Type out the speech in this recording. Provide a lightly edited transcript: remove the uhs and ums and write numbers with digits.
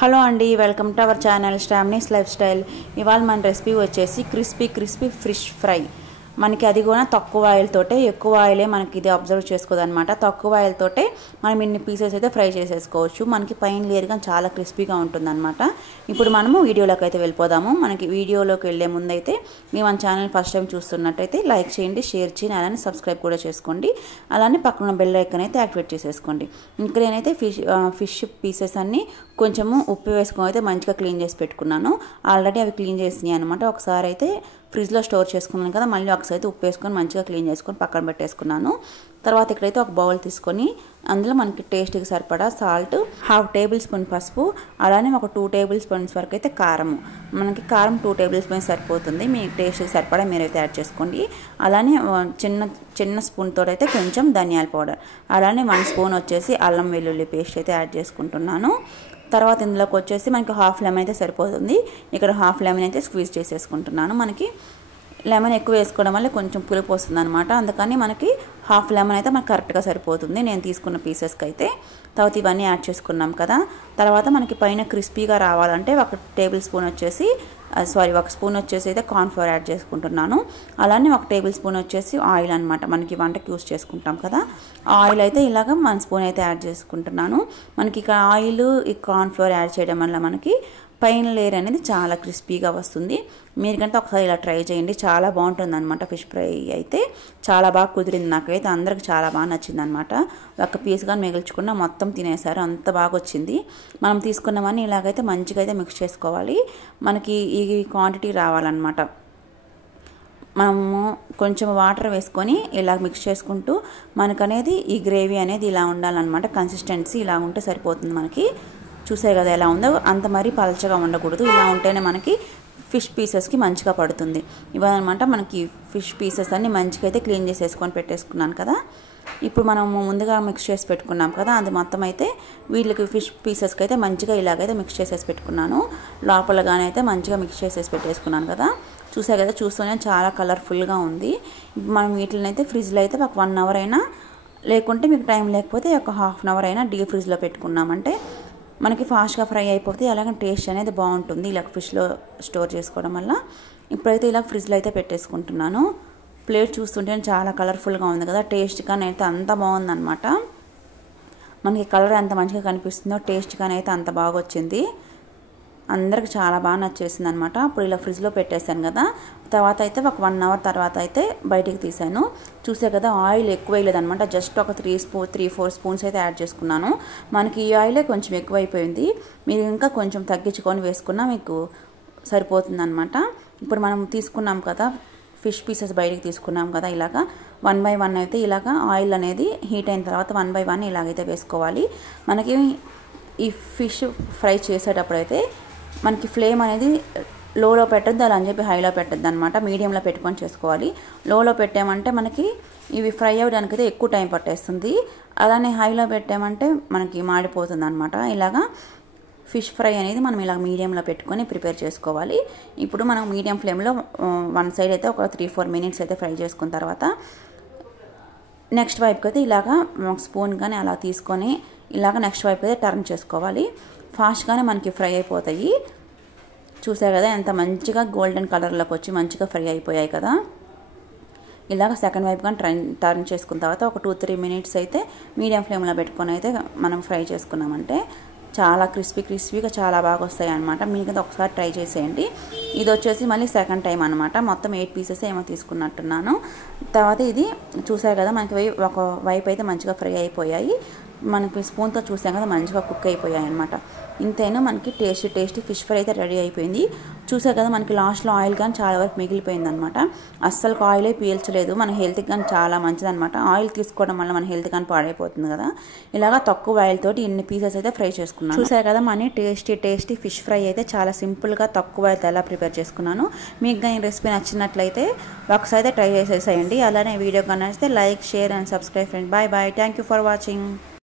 Hello అండి, welcome to our channel Sravani's life style. ఇవాళ మన రెసిపీ వచ్చేసి క్రిస్పీ ఫిష్ ఫ్రై. మనకి అది కూడా తక్కువ ఆయిల్ తోటే, ఎక్కువ ఆయిలే మనకి ఇది అబ్జర్వ్ చేసుకోదన్నమాట. తక్కువ ఆయిల్ తోటే మనం ఇన్ని పీసెస్ అయితే ఫ్రై చేసేసుకోవచ్చు. మనకి పైన లేయర్గా చాలా క్రిస్పీగా ఉంటుందన్నమాట. ఇప్పుడు మనము వీడియోలోకి అయితే వెళ్ళిపోదాము. మనకి వీడియోలోకి వెళ్ళే ముందు అయితే మీ మన ఛానల్ ఫస్ట్ టైం చూస్తున్నట్టయితే లైక్ చేయండి, షేర్ చేయండి, అలానే సబ్స్క్రైబ్ కూడా చేసుకోండి. అలానే పక్కన బెల్ ఐకాన్ అయితే యాక్టివేట్ చేసేసుకోండి. ఇంకా నేనైతే ఫిష్ పీసెస్ అన్నీ కొంచెము ఉప్పు వేసుకొని అయితే మంచిగా క్లీన్ చేసి పెట్టుకున్నాను. ఆల్రెడీ అవి క్లీన్ చేసినాయి అనమాట. ఒకసారి అయితే ఫ్రిడ్జ్లో స్టోర్ చేసుకున్నాను కదా, మళ్ళీ ఒకసారి అయితే ఉప్పు వేసుకొని మంచిగా క్లీన్ చేసుకొని పక్కన పెట్టేసుకున్నాను. తర్వాత ఇక్కడైతే ఒక బౌల్ తీసుకొని అందులో మనకి టేస్ట్కి సరిపడా సాల్ట్, 1/2 టేబుల్ స్పూన్ పసుపు, అలానే ఒక 2 టేబుల్ స్పూన్స్ వరకు అయితే కారము. మనకి కారం 2 టేబుల్ స్పూన్స్ సరిపోతుంది. మీ టేస్ట్కి సరిపడా మీరైతే యాడ్ చేసుకోండి. అలానే చిన్న స్పూన్ తోటి అయితే కొంచెం ధనియాల పౌడర్, అలానే 1 స్పూన్ వచ్చేసి అల్లం వెల్లుల్లి పేస్ట్ అయితే యాడ్ చేసుకుంటున్నాను. తర్వాత ఇందులోకి వచ్చేసి మనకి 1/2 లెమన్ అయితే సరిపోతుంది. ఇక్కడ 1/2 లెమన్ అయితే స్క్వీజ్ చేసేసుకుంటున్నాను. మనకి లెమన్ ఎక్కువ వేసుకోవడం వల్ల కొంచెం పులుపు వస్తుంది అనమాట. అందుకని మనకి 1/2 లెమన్ అయితే మనకు కరెక్ట్గా సరిపోతుంది నేను తీసుకున్న పీసెస్కి అయితే. తర్వాత ఇవన్నీ యాడ్ చేసుకున్నాం కదా. తర్వాత మనకి పైన క్రిస్పీగా రావాలంటే 1 టేబుల్ స్పూన్ వచ్చేసి 1 స్పూన్ వచ్చేసి అయితే కార్న్ఫ్లోర్ యాడ్ చేసుకుంటున్నాను. అలానే 1 టేబుల్ స్పూన్ వచ్చేసి ఆయిల్ అనమాట, మనకి వంటకి యూస్ చేసుకుంటాం కదా. ఆయిల్ అయితే ఇలాగ 1 స్పూన్ అయితే యాడ్ చేసుకుంటున్నాను. మనకి ఇక్కడ ఆయిల్, ఈ కార్న్ఫ్లోర్ యాడ్ చేయడం వల్ల మనకి పైన లేయర్ అనేది చాలా క్రిస్పీగా వస్తుంది. మీరు కంటే ఒకసారి ఇలా ట్రై చేయండి, చాలా బాగుంటుంది అనమాట. ఫిష్ ఫ్రై అయితే చాలా బాగా కుదిరింది. నాకైతే అందరికి చాలా బాగా నచ్చింది అనమాట. ఒక పీస్ కానీ మిగిల్చకుండా మొత్తం తినేసారు, అంత బాగా వచ్చింది. మనం తీసుకున్నామని ఇలాగైతే మంచిగా అయితే మిక్స్ చేసుకోవాలి. మనకి ఈ క్వాంటిటీ రావాలన్నమాట. మనము కొంచెం వాటర్ వేసుకొని ఇలా మిక్స్ చేసుకుంటూ మనకనేది ఈ గ్రేవీ అనేది ఇలా ఉండాలన్నమాట. కన్సిస్టెన్సీ ఇలా ఉంటే సరిపోతుంది. మనకి చూసే కదా ఎలా ఉందో, అంత మరీ పలచగా ఉండకూడదు. ఇలా ఉంటేనే మనకి ఫిష్ పీసెస్కి మంచిగా పడుతుంది. ఇవన్నమాట మనకి ఫిష్ పీసెస్ అన్నీ మంచిగా అయితే క్లీన్ చేసేసుకొని పెట్టేసుకున్నాను కదా. ఇప్పుడు మనము ముందుగా మిక్స్ చేసి పెట్టుకున్నాం కదా, అది మొత్తం అయితే వీళ్ళకి ఫిష్ పీసెస్కి అయితే మంచిగా ఇలాగైతే మిక్స్ చేసేసి పెట్టుకున్నాను. లోపలగానే అయితే మంచిగా మిక్స్ చేసేసి పెట్టేసుకున్నాను కదా. చూసే కదా, చూస్తూనే చాలా కలర్ఫుల్గా ఉంది. మనం వీటిని అయితే ఫ్రిడ్జ్లో అయితే ఒక 1 అవర్ అయినా, లేకుంటే మీకు టైం లేకపోతే ఒక 1/2 అవర్ అయినా డీప్ ఫ్రిడ్జ్లో పెట్టుకున్నామంటే మనకి ఫాస్ట్గా ఫ్రై అయిపోతుంది. అలాగే టేస్ట్ అనేది బాగుంటుంది ఇలా ఫిష్లో స్టోర్ చేసుకోవడం వల్ల. ఇప్పుడైతే ఇలా ఫ్రిడ్జ్లో అయితే పెట్టేసుకుంటున్నాను. ప్లేట్ చూస్తుంటే చాలా కలర్ఫుల్గా ఉంది కదా, టేస్ట్ కానీ అయితే అంత బాగుందన్నమాట. మనకి కలర్ ఎంత మంచిగా కనిపిస్తుందో టేస్ట్ కానీ అయితే అంత బాగా వచ్చింది. అందరికి చాలా బాగా నచ్చేసింది అనమాట. అప్పుడు ఇలా ఫ్రిడ్జ్లో పెట్టేశాను కదా. తర్వాత అయితే ఒక 1 అవర్ తర్వాత అయితే బయటికి తీసాను. చూసే కదా, ఆయిల్ ఎక్కువ వేయలేదనమాట. జస్ట్ ఒక 3-4 స్పూన్స్ అయితే యాడ్ చేసుకున్నాను. మనకి ఈ ఆయిలే కొంచెం ఎక్కువైపోయింది. మీరు ఇంకా కొంచెం తగ్గించుకొని వేసుకున్నా మీకు సరిపోతుంది అనమాట. ఇప్పుడు మనం తీసుకున్నాం కదా ఫిష్ పీసెస్, బయటికి తీసుకున్నాం కదా, ఇలాగా 1 by 1 అయితే ఇలాగా ఆయిల్ అనేది హీట్ అయిన తర్వాత 1 by 1 ఇలాగైతే వేసుకోవాలి. మనకి ఈ ఫిష్ ఫ్రై చేసేటప్పుడు అయితే మనకి ఫ్లేమ్ అనేది లోలో పెట్టద్దు, అలా అని చెప్పి హైలో పెట్టద్దు అనమాట. మీడియంలో పెట్టుకొని చేసుకోవాలి. లోలో పెట్టామంటే మనకి ఇవి ఫ్రై అవ్వడానికి అయితే ఎక్కువ టైం పట్టేస్తుంది. అలానే హైలో పెట్టామంటే మనకి మాడిపోతుంది అనమాట. ఇలాగా ఫిష్ ఫ్రై అనేది మనం ఇలా మీడియంలో పెట్టుకొని ప్రిపేర్ చేసుకోవాలి. ఇప్పుడు మనం మీడియం ఫ్లేమ్లో 1 సైడ్ అయితే ఒక 3-4 మినిట్స్ అయితే ఫ్రై చేసుకున్న తర్వాత నెక్స్ట్ వైపుకి అయితే ఇలాగా ఒక స్పూన్ కానీ అలా తీసుకొని ఇలాగ నెక్స్ట్ వైపు అయితే టర్న్ చేసుకోవాలి. ఫాస్ట్గానే మనకి ఫ్రై అయిపోతాయి. చూసారు కదా ఎంత మంచిగా గోల్డెన్ కలర్లోకి వచ్చి మంచిగా ఫ్రై అయిపోయాయి కదా. ఇలాగ సెకండ్ వైపు కానీ టర్న్ చేసుకున్న తర్వాత ఒక 2-3 మినిట్స్ అయితే మీడియం ఫ్లేమ్లో పెట్టుకొని అయితే మనం ఫ్రై చేసుకున్నామంటే చాలా క్రిస్పీగా చాలా బాగా వస్తాయి అనమాట. మీకు ఒకసారి ట్రై చేసేయండి. ఇది వచ్చేసి మళ్ళీ సెకండ్ టైం అనమాట. మొత్తం 8 పీసెస్ ఏమో తీసుకున్నట్టున్నాను. తర్వాత ఇది చూసారు కదా, మనకి ఒక వైపు అయితే మంచిగా ఫ్రై అయిపోయాయి. మనకి స్పూన్తో చూసాం కదా మంచిగా కుక్ అయిపోయాయి అనమాట. ఇంతేనా మనకి టేస్టీ ఫిష్ ఫ్రై అయితే రెడీ అయిపోయింది. చూసారు కదా, మనకి లాస్ట్లో ఆయిల్ కానీ చాలా వరకు మిగిలిపోయింది అనమాట. అస్సలు ఆయిలే పీల్చలేదు. మన హెల్త్కి కానీ చాలా మంచిదనమాట. ఆయిల్ తీసుకోవడం వల్ల మన హెల్త్ కానీ పాడైపోతుంది కదా. ఇలాగా తక్కువ ఆయిల్ తోటి ఇన్ని పీసెస్ అయితే ఫ్రై చేసుకున్నాను. చూసారు కదా, మన టేస్టీ ఫిష్ ఫ్రై అయితే చాలా సింపుల్గా తక్కువ ఆయిల్తో ఎలా ప్రిపేర్ చేసుకున్నాను. మీకు కానీ రెసిపీ నచ్చినట్లయితే ఒకసారి అయితే ట్రై చేసేసేయండి. అలానే వీడియో కానీ నచ్చితే like, share and subscribe friend. Bye. Thank you for watching.